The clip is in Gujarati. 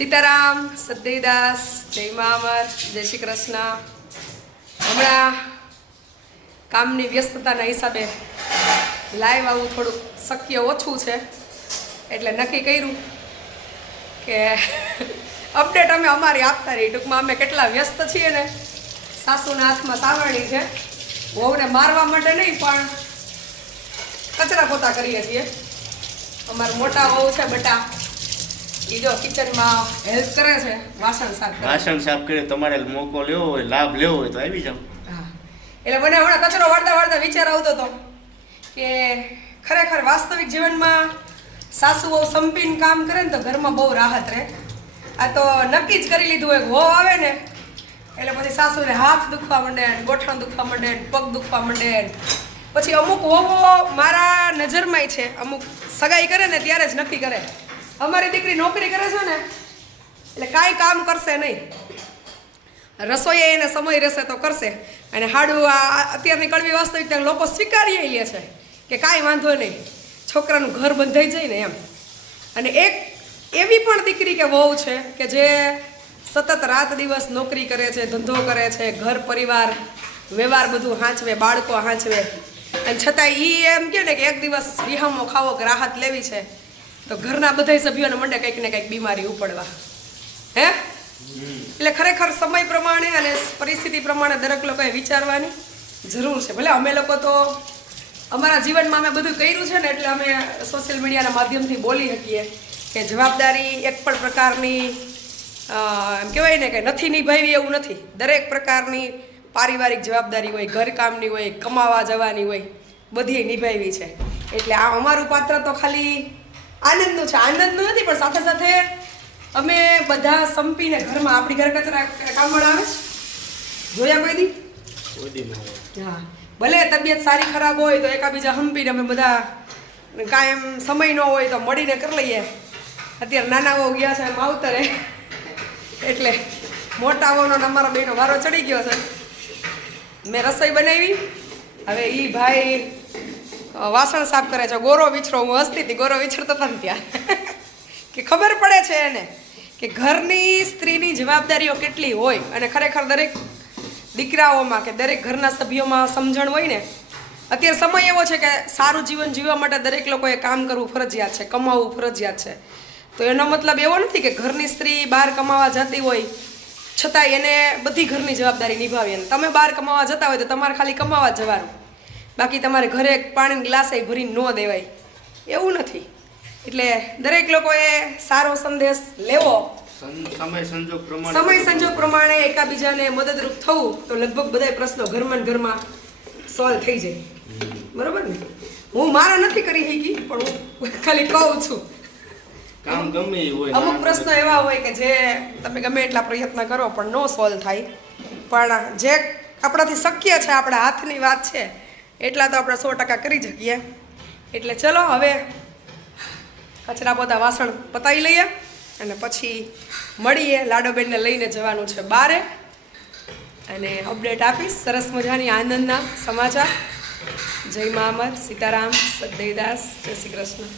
સીતારામ, સદૈદાસ, જય મા અમર, જય શ્રી કૃષ્ણ. હમણાં કામની વ્યસ્તતાના હિસાબે લાઈવ આવવું થોડુંક શક્ય ઓછું છે, એટલે નક્કી કર્યું કે અપડેટ અમે અમારી આપતા રહી. ટૂંકમાં અમે કેટલા વ્યસ્ત છીએ ને, સાસુના હાથમાં સાવરણી છે. વહુને મારવા માટે નહીં, પણ કચરા પોતા કરીએ છીએ. અમારા મોટા વહુ છે બટા, એ જો કિચનમાં હેલ્પ કરે છે, વાસણ સાફ કરે. તમારે મોકો લેવો હોય, લાભ લેવો હોય તો આવી જાવ. હા, એટલે મને હમણાં કચરો વાળતા વિચાર આવતો હતો કે ખરેખર વાસ્તવિક જીવનમાં સાસુ વહુ સંપીને કામ કરે ને તો ઘરમાં બહુ રાહત રહે. આ તો નક્કી જ કરી લીધું હોય, વહુ આવે ને એટલે પછી સાસુને હાથ દુખવા માંડે, ગોઠણ દુખવા માંડે, પગ દુખવા માંડે. પછી અમુક વહુઓ મારા નજરમાંય છે, અમુક સગાઈ કરે ને ત્યારે જ નક્કી કરે. અમારી દીકરી નોકરી કરે છે ને એટલે કાંઈ કામ કરશે નહીં, રસોઈ એને સમય રહેશે તો કરશે. અને હાડું આ અત્યારની કડવી વાસ્તવિકતા લોકો સ્વીકારી લે છે કે કાંઈ વાંધો નહીં, છોકરાનું ઘર બંધાઈ જાય ને એમ. અને એક એવી પણ દીકરી કે વહુ છે કે જે સતત રાત દિવસ નોકરી કરે છે, ધંધો કરે છે, ઘર પરિવાર વ્યવહાર બધું હાંચવે, બાળકો હાંચવે, અને છતાં એ એમ કહે ને કે એક દિવસ વિહામો ખાવો કે રાહત લેવી છે તો ઘરના બધા સભ્યોને મંડે કંઈક ને કંઈક બીમારી ઉપડવા. હે એટલે ખરેખર સમય પ્રમાણે અને પરિસ્થિતિ પ્રમાણે દરેક લોકોએ વિચારવાની જરૂર છે. ભલે અમે લોકો તો અમારા જીવનમાં અમે બધું કર્યું છે ને, એટલે અમે સોશિયલ મીડિયાના માધ્યમથી બોલી શકીએ કે જવાબદારી એક પણ પ્રકારની એમ કહેવાય ને કે નથી નિભાવી એવું નથી. દરેક પ્રકારની પારિવારિક જવાબદારી હોય, ઘરકામની હોય, કમાવા જવાની હોય, બધી નિભાવી છે. એટલે આ અમારું પાત્ર તો ખાલી આનંદનું છે, આનંદનું નથી, પણ સાથે સાથે અમે બધા સંપીને ઘરમાં આપણી ઘર કચરા કામવાળા આવે છે, જોયા કોઈ દી? હા, ભલે તબિયત સારી ખરાબ હોય તો એકાબીજા હંપીને અમે બધા કાંઈ એમ સમય ન હોય તો મળીને કરી લઈએ. અત્યારે નાના વહુ ગયા છે માવતરે, એટલે મોટા વહુનો અમારો બેનો વારો ચડી ગયો છે. મેં રસોઈ બનાવી, હવે એ ભાઈ વાસણ સાફ કરે છે. ગોરો વિછરો, હું હસતી હતી, ગોરો વિછરતો હતા ને ત્યાં કે ખબર પડે છે એને કે ઘરની સ્ત્રીની જવાબદારીઓ કેટલી હોય. અને ખરેખર દરેક દીકરાઓમાં કે દરેક ઘરના સભ્યોમાં સમજણ હોય ને. અત્યારે સમય એવો છે કે સારું જીવન જીવવા માટે દરેક લોકોએ કામ કરવું ફરજિયાત છે, કમાવવું ફરજિયાત છે. તો એનો મતલબ એવો નથી કે ઘરની સ્ત્રી બહાર કમાવા જતી હોય છતાં એને બધી ઘરની જવાબદારી નિભાવી. અને તમે બહાર કમાવા જતા હોય તો તમારે ખાલી કમાવા જ જવાનું, બાકી તમારે ઘરે પાણીની ગ્લાસે ભરીને ન દેવાય એવું નથી. એટલે દરેક લોકોએ સારો સંદેશ લેવો, સમય સંજોગ પ્રમાણે એકાબીજાને મદદરૂપ થવું, તો લગભગ બધા પ્રશ્નો ઘરમાં સોલ્વ થઈ જાય. બરોબર ને? હું મારા નથી કરી શકી, પણ હું ખાલી કહું છું. કામ ગમે હોય, અમુક પ્રશ્નો એવા હોય કે જે તમે ગમે એટલા પ્રયત્ન કરો પણ નો સોલ્વ થાય. પણ જે આપણાથી શક્ય છે, આપણા હાથની વાત છે, એટલા તો આપણે 100% કરી શકીએ. એટલે ચલો હવે કચરા પોતા વાસણ પતાવી લઈએ અને પછી મળીએ. લાડોબેનને લઈને જવાનું છે બારે, અને અપડેટ આપીશ સરસ મજાની આનંદના સમાચાર. જય મા અમર, સીતારામ, સદૈદાસ, જય શ્રી કૃષ્ણ.